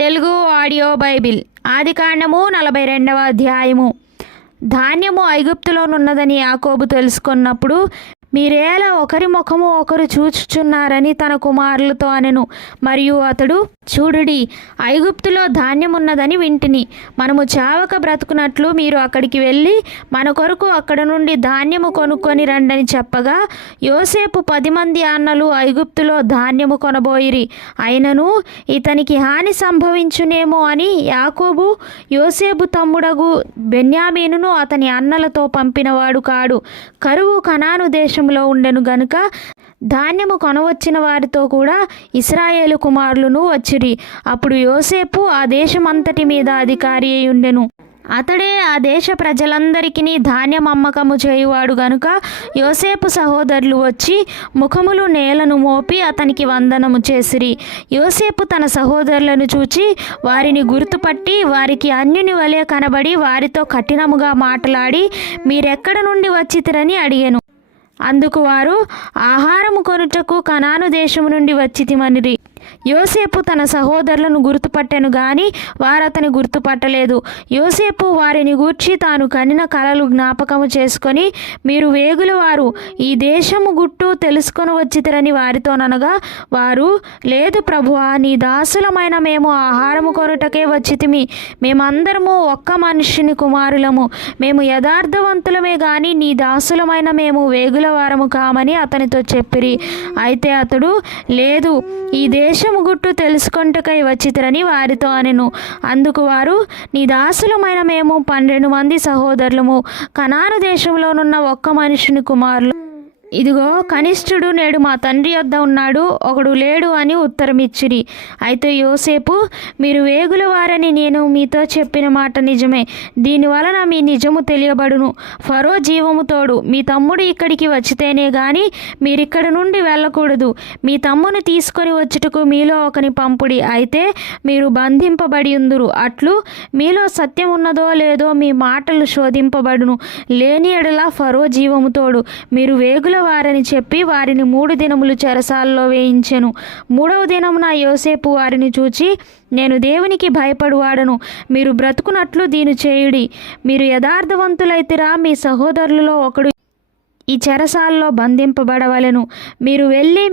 Telugu audio Bible ఆదికాండము 42వ అధ్యాయము. ధాన్యము ఐగుప్తులోనున్నదని యాకోబు తెలుసుకున్నప్పుడు మీరేలా ఒకరి ముఖము ఒకరు చూచుచున్నారని తన కుమారులతో అనెను. మరియు అతడు, చూడుడి, ఐగుప్తులో ధాన్యమున్నదని వింటిని. మనము చావక బ్రతుకున్నట్లు మీరు అక్కడికి వెళ్ళి మన కొరకు అక్కడ నుండి ధాన్యము కొనుక్కొని రండని చెప్పగా, యోసేపు 10 మంది అన్నలు ఐగుప్తులో ధాన్యము కొనబోయిరి. అయినను ఇతనికి హాని సంభవించునేమో అని యాకోబు యోసేపు తమ్ముడగు బెన్యామీనును అతని అన్నలతో పంపినవాడు కాడు. కరువు కనాను దేశంలో ఉండెను గనుక ధాన్యము కొనవచ్చిన వారితో కూడా ఇశ్రాయేలు కుమారులను వచ్చిరి. అప్పుడు యోసేపు ఆ దేశమంతటి మీద అధికారి అయి ఉండెను. అతడే ఆ దేశ ప్రజలందరికీ ధాన్యం అమ్మకము చేయువాడు గనుక యోసేపు సహోదరులు వచ్చి ముఖములు నేలను మోపి అతనికి వందనము చేసిరి. యోసేపు తన సహోదరులను చూచి వారిని గుర్తుపట్టి వారికి అన్యుని వలె కనబడి వారితో కఠినముగా మాట్లాడి, మీరెక్కడ నుండి వచ్చితిరని అడిగెను. అందుకు వారు, ఆహారము కొనుటకు కనాను దేశము నుండి వచ్చితిమనిరి. యోసేపు తన సహోదరులను గుర్తుపట్టెను గాని వారతని గుర్తుపట్టలేదు. యోసేపు వారిని గూర్చి తాను కనిన కలలు జ్ఞాపకము చేసుకొని, మీరు వేగుల వారు ఈ దేశము గుట్టు తెలుసుకొని వచ్చితిరని వారితోననగా, వారు, లేదు ప్రభువా, నీ దాసులమైన మేము ఆహారము కొనుటకే వచ్చితిమి. మేమందరము ఒక్క మనుష్యుని కుమారులము. మేము యథార్థవంతులమే గాని నీ దాసులమైన మేము వేగుల వారము కామని అతనితో చెప్పిరి. అయితే అతడు, లేదు, ఈ దేశము గుట్టు తెలుసుకొంటకై వచ్చితిరని వారితో అనెను. అందుకు వారు, నీ దాసులమైన మేము 12 మంది సహోదరులము, కనాను దేశంలోనున్న ఒక్క మనుషుని కుమారులు. ఇదిగో, కనిష్ఠుడు నేడు మా తండ్రి యొద్ద ఉన్నాడు, ఒకడు లేడు అని ఉత్తరమిచ్చిరి. అయితే యోసేపు, మీరు వేగుల వారని నేను మీతో చెప్పిన మాట నిజమే. దీనివలన మీ నిజము తెలియబడును. ఫరో జీవము తోడు మీ తమ్ముడు ఇక్కడికి వచ్చితేనే గాని మీరిక్కడ నుండి వెళ్ళకూడదు. మీ తమ్ముని తీసుకొని వచ్చుటకు మీలో ఒకని పంపుడి. అయితే మీరు బంధింపబడి ఉందురు. అట్లు మీలో సత్యం ఉన్నదో లేదో మీ మాటలు శోధింపబడును. లేని ఎడల ఫరో జీవము తోడు మీరు వేగుల వారని చెప్పి వారిని 3 దినములు చెరసాలలో వేయించెను. 3వ దినమున యోసేపు వారిని చూచి, నేను దేవునికి భయపడువాడను. మీరు బ్రతుకున్నట్లు దీని చేయుడి. మీరు యథార్థవంతులైతిరా, మీ సహోదరులలో ఒకడు ఈ చెరసాలలో బంధింపబడవలెను. మీరు వెళ్ళి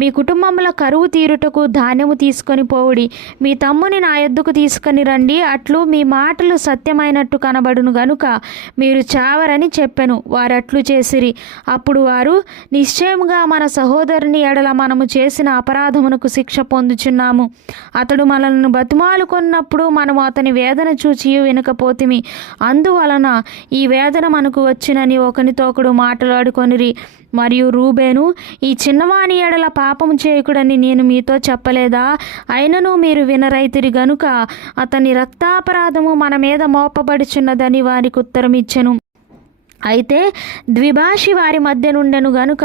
మీ కుటుంబముల కరువు తీరుటకు ధాన్యము తీసుకొని పోవుడి. మీ తమ్ముని నా యొద్దకు తీసుకొని రండి. అట్లు మీ మాటలు సత్యమైనట్టు కనబడును గనుక మీరు చావరని చెప్పెను. వారట్లు చేసిరి. అప్పుడు వారు, నిశ్చయముగా మన సహోదరుని ఎడల మనము చేసిన అపరాధమునకు శిక్ష పొందుచున్నాము. అతడు మనల్ని బతిమాలుకొన్నప్పుడు మనము అతని వేదన చూచి వినకపోతిమి. అందువలన ఈ వేదన మనకు వచ్చినని ఒకనితో ఒకడు మాట్లాడుకొనిరి. మరియు రూబేను, ఈ చిన్నవాని ఎడల పాపము చేయకుడని నేను మీతో చెప్పలేదా? అయినను మీరు వినరైతిరి గనుక అతని రక్తాపరాధము మన మీద మోపబడుచున్నదని వారికి ఉత్తరం ఇచ్చెను. అయితే ద్విభాషి వారి మధ్య నుండెను గనుక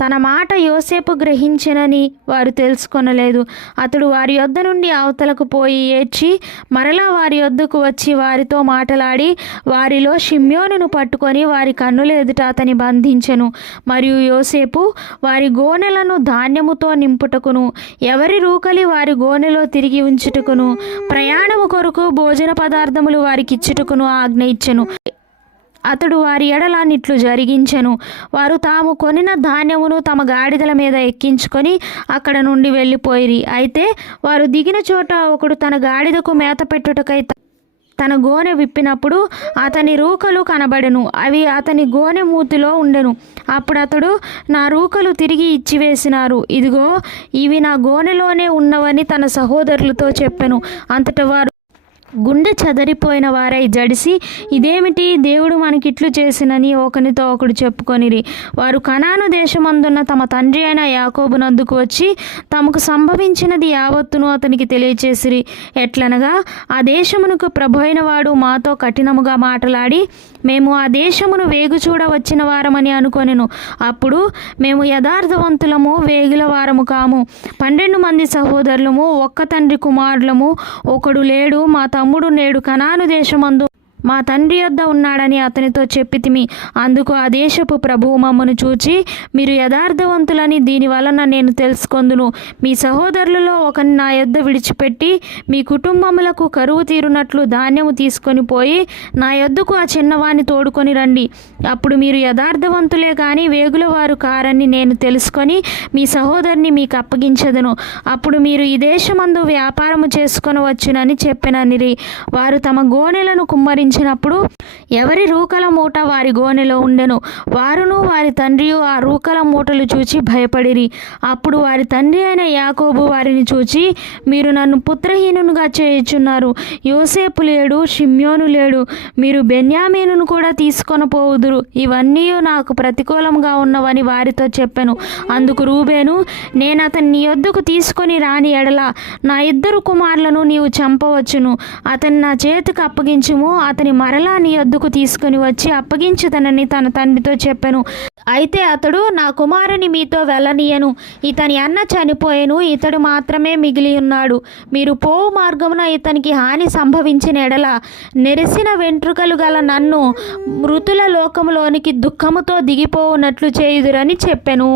తన మాట యోసేపు గ్రహించెనని వారు తెలుసుకొనలేదు. అతడు వారి యొద్ద నుండి అవతలకు పోయి ఏడ్చి మరలా వారి యొద్దకు వచ్చి వారితో మాట్లాడి వారిలో షిమ్యోనును పట్టుకొని వారి కన్నుల ఎదుట అతని బంధించెను. మరియు యోసేపు వారి గోనెలను ధాన్యముతో నింపుటకును, ఎవరి రూకలి వారి గోనెలో తిరిగి ఉంచుటకును, ప్రయాణము కొరకు భోజన పదార్థములు వారికి ఇచ్చుటకును ఆజ్ఞ ఇచ్చెను. అతడు వారి ఎడల నిట్లు జరిగించెను. వారు తాము కొనిన ధాన్యమును తమ గాడిదల మీద ఎక్కించుకొని అక్కడ నుండి వెళ్ళిపోయిరి. అయితే వారు దిగిన చోట ఒకడు తన గాడిదకు మేత పెట్టుటకై తన గోనె విప్పినప్పుడు అతని రూకలు కనబడెను. అవి అతని గోనె మూతిలో ఉండెను. అప్పుడు అతడు, నా రూకలు తిరిగి ఇచ్చివేసినారు. ఇదిగో, ఇవి నా గోనెలోనే ఉన్నవని తన సహోదరులతో చెప్పెను. అంతటా వారు గుండె చెదరిపోయిన వారై జడిసి, ఇదేమిటి, దేవుడు మనకిట్లు చేసినని ఒకనితో ఒకడు చెప్పుకొనిరి. వారు కనాను దేశమందున్న తమ తండ్రి అయిన యాకోబునందుకు వచ్చి తమకు సంభవించినది యావత్తును అతనికి తెలియచేసిరి. ఎట్లనగా, ఆ దేశమునకు ప్రభు అయిన వాడు మాతో కఠినముగా మాట్లాడి మేము ఆ దేశమును వేగు చూడ వచ్చిన వారమని అనుకొనెను. అప్పుడు మేము యథార్థవంతులము, వేగుల వారము కాము. 12 మంది సహోదరులము, ఒక్క తండ్రి కుమారులము, ఒకడు లేడు. మా తమ్ముడు నేడు కనాను దేశమందు మా తండ్రి యొద్ద ఉన్నాడని అతనితో చెప్పితిమి. అందుకు ఆ దేశపు ప్రభువు మమ్మను చూచి, మీరు యథార్థవంతులని దీని వలన నేను తెలుసుకొందును. మీ సహోదరులలో ఒకని నా యొద్ద విడిచిపెట్టి మీ కుటుంబములకు కరువు తీరునట్లు ధాన్యము తీసుకొని పోయి నా యొద్దకు ఆ చిన్నవాణ్ణి తోడుకొని రండి. అప్పుడు మీరు యథార్థవంతులే కానీ వేగుల వారు కారని నేను తెలుసుకొని మీ సహోదరుని మీకు అప్పగించదను. అప్పుడు మీరు ఈ దేశమందు వ్యాపారము చేసుకొనవచ్చునని చెప్పెననిరి. వారు తమ గోనెలను కుమ్మరించినప్పుడు ఎవరి రూకల మూట వారి గోనెలో ఉండెను. వారును వారి తండ్రియు ఆ రూకల మూటలు చూచి భయపడిరి. అప్పుడు వారి తండ్రి అయిన యాకోబు వారిని చూచి, మీరు నన్ను పుత్రహీనునిగా చేయుచున్నారు. యోసేపు లేడు, షిమ్యోను లేడు, మీరు బెన్యామీనును కూడా తీసుకొని పోవుదురు. ఇవన్నీ నాకు ప్రతికూలంగా ఉన్నవని వారితో చెప్పెను. అందుకు రూబేను, నేను అతన్ని నీ యొద్దకు తీసుకొని రాని ఎడల నా 2 కుమారులను నీవు చంపవచ్చును. అతన్ని నా చేతికి అప్పగించుము, అతని మరలా నీ యొద్దకు తీసుకొని వచ్చి అప్పగించుదనని తన తండ్రితో చెప్పెను. అయితే అతడు, నా కుమారుని మీతో వెళ్ళనీయను. ఇతని అన్న చనిపోయెను, ఇతడు మాత్రమే మిగిలి ఉన్నాడు. మీరు పోవు మార్గమున ఇతనికి హాని సంభవించిన ఎడల నెరిసిన వెంట్రుకలు గల నన్ను మృతుల లోకములోనికి దుఃఖముతో దిగిపోవునట్లు చేయుదురని చెప్పెను.